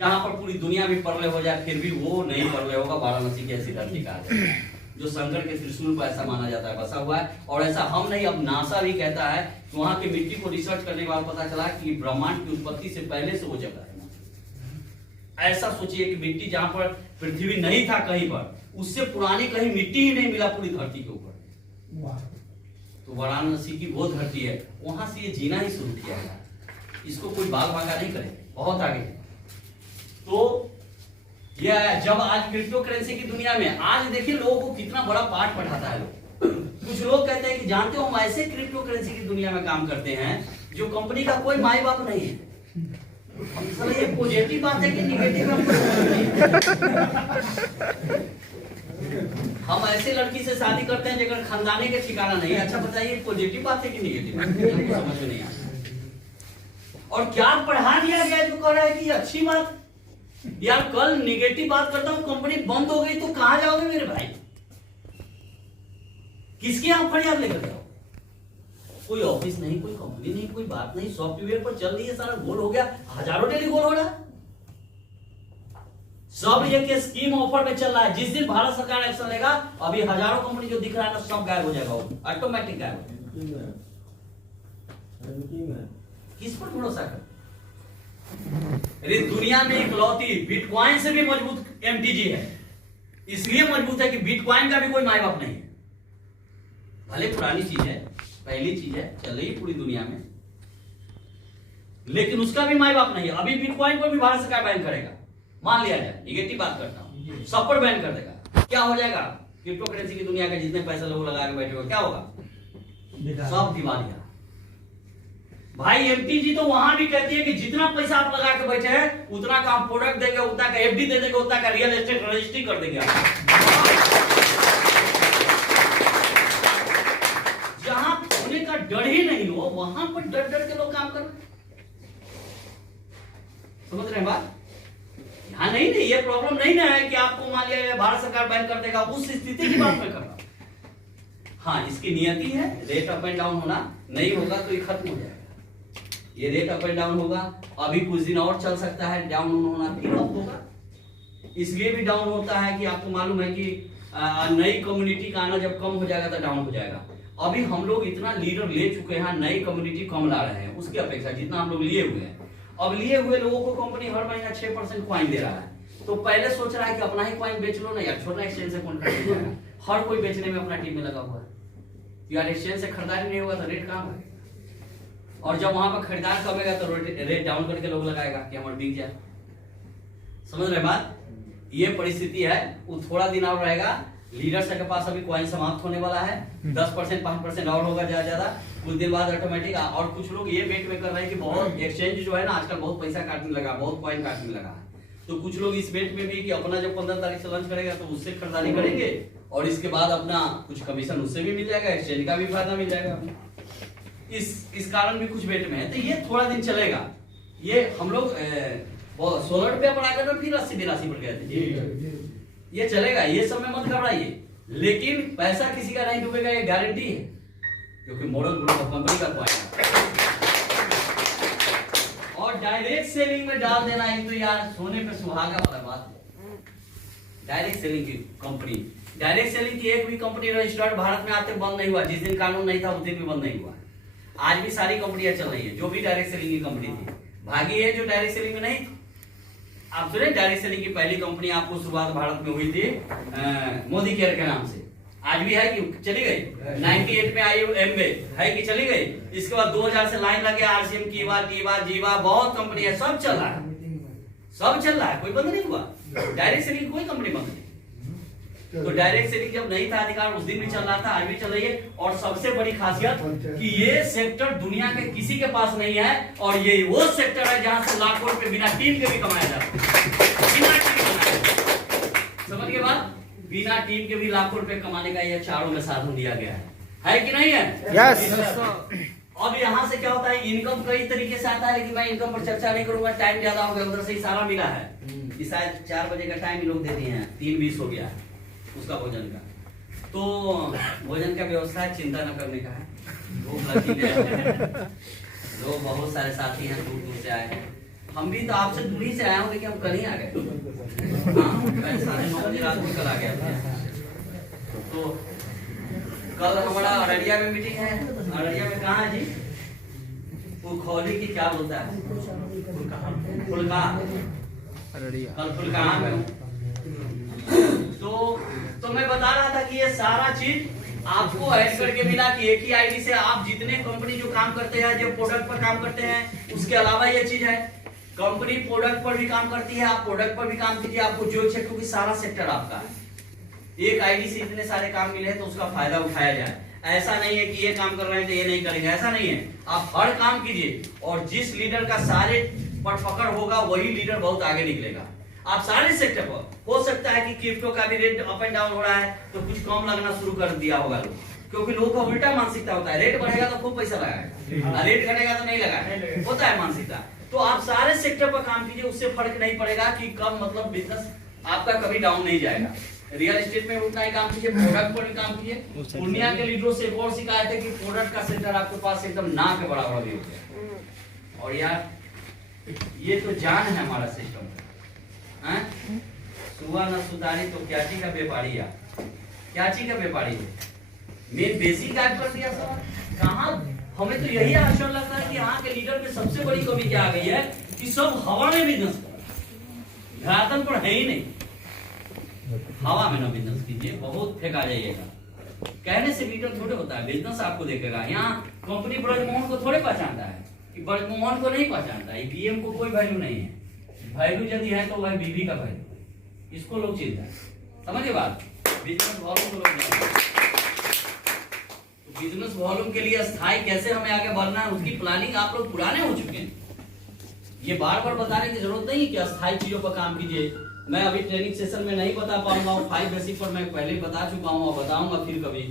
जहाँ पर पूरी दुनिया में प्रलय हो जाए फिर भी वो नहीं प्रलय होगा, वाराणसी की ऐसी धरती कहा जाता है जो शंकर के त्रिशूल पर ऐसा माना जाता है बसा हुआ है। और ऐसा हम नहीं, अब नासा भी कहता है कि वहां की मिट्टी को रिसर्च करने के बाद पता चला कि ब्रह्मांड की उत्पत्ति से पहले से वो जगह है। ऐसा सोचिए कि मिट्टी जहां पर पृथ्वी नहीं था कहीं पर, उससे पुरानी कहीं मिट्टी ही नहीं मिला पूरी धरती के ऊपर। तो वाराणसी की वो धरती है, वहां से ये जीना ही शुरू किया है। इसको कोई बाल बांका नहीं करे, बहुत आगे। तो यह जब आज क्रिप्टो करेंसी की दुनिया में, आज देखिए लोगों को कितना बड़ा पाठ पढ़ाता है लोग। कुछ लोग कहते हैं कि जानते हो हम ऐसे क्रिप्टो करेंसी की दुनिया में काम करते हैं जो कंपनी का कोई माई बाप नहीं है। हम सर ये पॉजिटिव बात है कि निगेटिव हम ऐसे लड़की से शादी करते हैं जगह खानदानी के ठिकाना नहीं है। अच्छा बताइए पॉजिटिव बात है कि निगेटिव? समझ में नहीं आता। और क्या पढ़ा दिया गया जो कह रहा है कि अच्छी बात। यार कल निगेटिव बात करता हूं, कंपनी बंद हो गई तो कहां जाओगे मेरे भाई? किसके यहां फरियाद लेकर जाओ? कोई ऑफिस नहीं, कोई कंपनी नहीं, कोई बात नहीं, सॉफ्टवेयर पर चल रही है, सारा गोल हो गया, हजारों डेली गोल हो रहा है। सब ये स्कीम ऑफर में चल रहा है। जिस दिन भारत सरकार एक्शन लेगा, अभी हजारों कंपनी जो दिख रहा है ना सब गायब हो जाएगा, ऑटोमेटिक गायब। किस पर भरोसा कर? अरे दुनिया में इकलौती बिटकॉइन से भी मजबूत एमटीजी है। इसलिए मजबूत है कि बिटकॉइन का भी कोई माई बाप नहीं है। भले पुरानी चीज है, पहली चीज है, चल रही है पूरी दुनिया में, लेकिन उसका भी माई बाप नहीं है। अभी बिटकॉइन को भी भारत सरकार बैन करेगा, मान लिया जाए, निगेटिव बात करता हूं, सब पर बैन कर देगा। क्या हो जाएगा? क्रिप्टो करेंसी की दुनिया के जितने पैसे लोग लगा के बैठे हो, क्या होगा? सब दिवालिया। भाई एमटीजी तो वहां भी कहती है कि जितना पैसा आप लगा के बैठे हैं उतना का आप प्रोडक्ट देंगे, उतना का एफडी दे देंगे, उतना का रियल एस्टेट रजिस्ट्री कर देंगे। जहां होने का डर ही नहीं हो वहां पर डर डर के लोग काम कर रहे। समझ रहे हैं बात? यहाँ नहीं नहीं, ये प्रॉब्लम नहीं ना है कि आपको मान लिया भारत सरकार बैन कर देगा, उस स्थिति की बात मैं कर रहा हूं। हाँ, इसकी नियति है, रेट अप एंड डाउन होना, नहीं होगा तो ये खत्म हो जाएगा। ये रेट अप एंड डाउन होगा, अभी कुछ दिन और चल सकता है, डाउन होना फिर अप होगा। इसलिए भी डाउन होता है कि आपको मालूम है कि नई कम्युनिटी का आना जब कम हो जाएगा तो डाउन हो जाएगा। अभी हम लोग इतना लीडर ले चुके हैं, नई कम्युनिटी कम ला रहे हैं उसकी अपेक्षा जितना हम लोग लिए हुए हैं। अब लिए हुए लोगों को कंपनी हर महीना 6% कॉइन दे रहा है, तो पहले सोच रहा है कि अपना ही कॉइन बेच लो ना यार, छोड़ना एक्सचेंज से कॉन्ट्रैक्ट हो जाएगा। हर कोई बेचने में अपना टीम में लगा हुआ है यार, एक्सचेंज से खरीदारी नहीं होगा तो रेट कहां है? और जब वहां पर खरीदार कमेगा तो रेट डाउन करके लोग लगाएगा कि हमारा बिक जाए। समझ रहे बात? ये परिस्थिति है, वो थोड़ा दिन और रहेगा। लीडर्स के पास अभी कॉइन समाप्त होने वाला है, 10% 5% और होगा ज्यादा, कुछ दिन बाद ऑटोमेटिक। और कुछ लोग ये बेट में कर रहे हैं कि बहुत एक्सचेंज जो है ना आजकल बहुत पैसा काटने लगा, बहुत कॉइन काटने लगा है। तो कुछ लोग इस बेट में भी कि अपना जब 15 तारीख से लॉन्च करेगा तो उससे खरीदारी करेंगे और इसके बाद अपना कुछ कमीशन उससे भी मिल जाएगा, एक्सचेंज का भी फायदा मिल जाएगा। इस कारण भी कुछ बेट में है। तो ये थोड़ा दिन चलेगा। ये हम लोग 16 रुपया पर आकर फिर 80-82 पर गए थे। ये चलेगा, ये सब में मत घबराइए, लेकिन पैसा किसी का नहीं डूबेगा ये गारंटी है, क्योंकि मॉडल ग्रुप ऑफ कंपनी का पॉइंट। और डायरेक्ट सेलिंग में डाल देना ही तो यार सोने पे सुहागा वाला बात है। डायरेक्ट सेलिंग की कंपनी, डायरेक्ट सेलिंग की एक भी कंपनी रजिस्टर्ड भारत में आते बंद नहीं हुआ। जिस दिन कानून नहीं था उस दिन भी बंद नहीं हुआ। आज भी सारी कंपनियां चल रही है जो भी डायरेक्ट सेलिंग की कंपनी थी। भागी है जो डायरेक्ट सेलिंग में नहीं। आप सुने डायरेक्ट सेलिंग की पहली कंपनी आपको शुरुआत भारत में हुई थी मोदी केयर के नाम से। आज भी है कि चली गई? 98 में आई एमवे है कि चली गई? इसके बाद 2000 से लाइन लगे, आरसीएम, कीवा, टीवा, जीवा, बहुत कंपनी है, सब चल रहा है, सब चल रहा है, कोई बंद नहीं हुआ। डायरेक्ट सेलिंग कोई कंपनी बंद नहीं। तो डायरेक्ट सेलिंग जब नहीं था अधिकार उस दिन भी चल रहा था, आज भी चल रही है। और सबसे बड़ी खासियत कि ये सेक्टर दुनिया के किसी के पास नहीं है, और ये वो सेक्टर है जहां से लाखों रुपए बिना टीम के भी कमाया जाता है। बिना टीम, समझ के बाद बिना टीम के भी लाखों रुपए कमाने का ये चारों में साधन दिया गया है कि नहीं है? यस। अब यहाँ से क्या होता है, इनकम कई तरीके से आता है, लेकिन मैं इनकम पर चर्चा नहीं करूंगा, टाइम ज्यादा हो गया। उधर से इशारा मिला है, शायद 4 बजे का टाइम लोग दे दिए हैं, 3:20 हो गया है उसका भोजन का। तो भोजन का व्यवस्था है, चिंता न करने का है। भूख लगी है, लोग बहुत सारे साथी हैं दूर दूर से आए हैं। हम भी तो आपसे दूरी से आए हूँ, लेकिन हम कल ही आ गए। हाँ, कल 9:30 बजे रात को कल आ गया। तो कल हमारा अररिया में मीटिंग है। अररिया में कहाँ है जी? खोली की क्या बोलता है, फुलका, कल फुलका में हूँ। तो मैं बता रहा था कि ये सारा चीज आपको ऐड करके मिला कि एक ही आईडी से आप जितने कंपनी जो काम करते हैं, जो प्रोडक्ट पर काम करते हैं, उसके अलावा ये चीज है कंपनी प्रोडक्ट पर भी काम करती है, आप प्रोडक्ट पर भी काम कीजिए, आपको जो चाहिए, क्योंकि सारा सेक्टर आपका है। एक आईडी से इतने सारे काम मिले हैं तो उसका फायदा उठाया जाए। ऐसा नहीं है कि ये काम कर रहे हैं तो ये नहीं करेंगे, ऐसा नहीं है। आप हर काम कीजिए और जिस लीडर का सारे पर पकड़ होगा वही लीडर बहुत आगे निकलेगा। आप सारे सेक्टर पर, हो सकता है कि क्रिप्टो का भी रेट अप एंड डाउन हो रहा है तो कुछ कम लगना शुरू कर दिया होगा लोग, क्योंकि लोगों का उल्टा मानसिकता होता है, रेट बढ़ेगा तो खूब पैसा लगाएगा, रेट घटेगा तो नहीं लगाएगा, होता है मानसिकता। तो आप सारे सेक्टर पर काम कीजिए, उससे फर्क नहीं पड़ेगा कि कब मतलब बिजनेस आपका कभी डाउन नहीं जाएगा। रियल एस्टेट में उतना ही काम कीजिए, प्रोडक्ट पर भी काम कीजिए। पूर्णिया के लीडरों से एक और शिकायत है कि प्रोडक्ट का सेंटर आपके पास एकदम ना के बराबर भी हो गया। और यार ये तो जान है हमारा सिस्टम, सुबह न सुधारी तो क्या चीज का व्यापारी है, क्या चीज का व्यापारी है, मेन बेसिक गायब कर दिया सर। कहाँ हमें तो यही आश्चर्य लगता है कि यहाँ के लीडर में सबसे बड़ी कमी क्या आ गई है कि सब हवा में बिजनेस कर, धरातल पर है ही नहीं। हवा में ना बिजनेस कीजिए, बहुत फेंका जाइएगा। कहने से लीडर थोड़े होता है, बिजनेस आपको देखेगा। यहाँ कंपनी ब्रजमोहन को थोड़े पहचानता है, कि ब्रजमोहन को नहीं पहचानता है, ईवीएम को कोई वैल्यू नहीं है। वैल्यू यदि है तो वह बीवी का वैल्यू, इसको लोग चिंता है। समझिए बात, बिजनेस वॉल्यूम को लोग नहीं। तो बिजनेस वॉल्यूम के लिए स्थायी कैसे हमें आगे बढ़ना है, उसकी प्लानिंग आप लोग पुराने हो चुके हैं। ये बार बार बताने की जरूरत नहीं है कि अस्थायी चीजों पर काम कीजिए। मैं अभी ट्रेनिंग सेशन में नहीं बता पाऊंगा, 5 बेसिक पर मैं पहले ही बता चुका हूँ और बताऊंगा फिर कभी।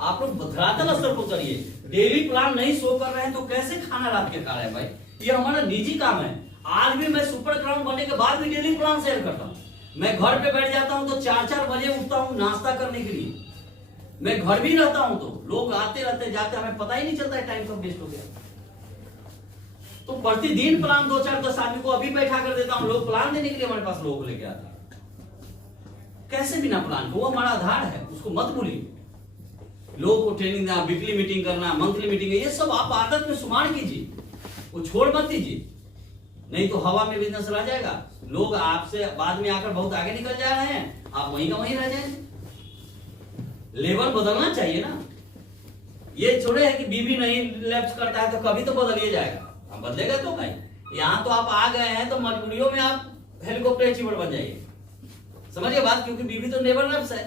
आप लोग धरातल स्तर पर करिए। डेली प्लान नहीं शो कर रहे हैं तो कैसे खाना रात के खा रहे हैं भाई, ये हमारा निजी काम है। आज भी मैं सुपर ग्राउंड बनने के बाद भी डेली प्लान शेयर करता हूँ। मैं घर पे बैठ जाता हूँ तो 4-4 बजे उठता हूँ नाश्ता करने के लिए। मैं घर भी रहता हूँ तो लोग आते रहते जाते, हमें पता ही नहीं चलता है टाइम कब वेस्ट हो गया। तो प्रतिदिन प्लान 2-4-10 आदमी को अभी बैठा कर देता हूँ, लोग प्लान देने के लिए हमारे पास लोग लेके आता है। कैसे बिना प्लान को, वो हमारा आधार है, उसको मत भूलिए। लोगों को ट्रेनिंग देना, वीकली मीटिंग करना, मंथली मीटिंग, ये सब आप आदत में शुमार कीजिए, वो छोड़ मत दीजिए, नहीं तो हवा में बिजनेस रह जाएगा। लोग आपसे बाद में आकर बहुत आगे निकल जा रहे हैं, आप वहीं का वहीं रह जाएंगे। लेवल बदलना चाहिए ना, ये छोड़े है कि बीबी नहीं लैप्स करता है तो कभी तो बदलिए जाएगा, अब बदलेगा तो भाई। यहाँ तो आप आ गए हैं तो मजबूरियों में आप हेलीकॉप्टर अचीवर बन जाइए, समझिए बात। क्योंकि बीबी तो नेवर लैप्स है,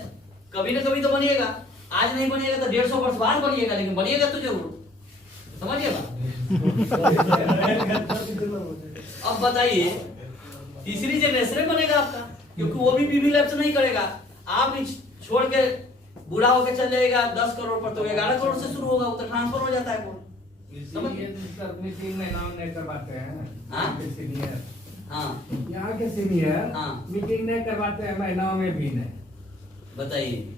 कभी ना कभी तो बनिएगा। आज नहीं बनिएगा तो 150 वर्ष बाद बनिएगा, लेकिन बनिएगा तो जरूर, समझिए बात। अब बताइए तीसरी जनरेशन बनेगा आपका, क्योंकि वो भी बीबी लैप्स नहीं करेगा। आप छोड़ के बूढ़ा होकर चल जाएगा 10 करोड़ पर, तो 11 करोड़ से शुरू होगा, वो तो ट्रांसफर हो जाता है। मीटिंग में नाम नहीं करवाते हैं, हाँ सीनियर, हाँ यहाँ के सीनियर हाँ मीटिंग नहीं करवाते हैं, महीनाओं में भी नहीं। बताइए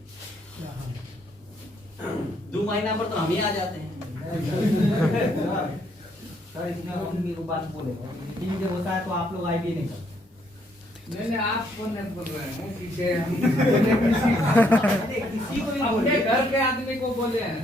2 महीना पर तो हम ही आ जाते हैं। सर इसमें हम एक बात बोले, मीटिंग जब होता है तो आप लोग आईडी नहीं करते। नहीं आप कौन नहीं बोल रहे हैं किसी को भी अपने घर के आदमी को बोले हैं।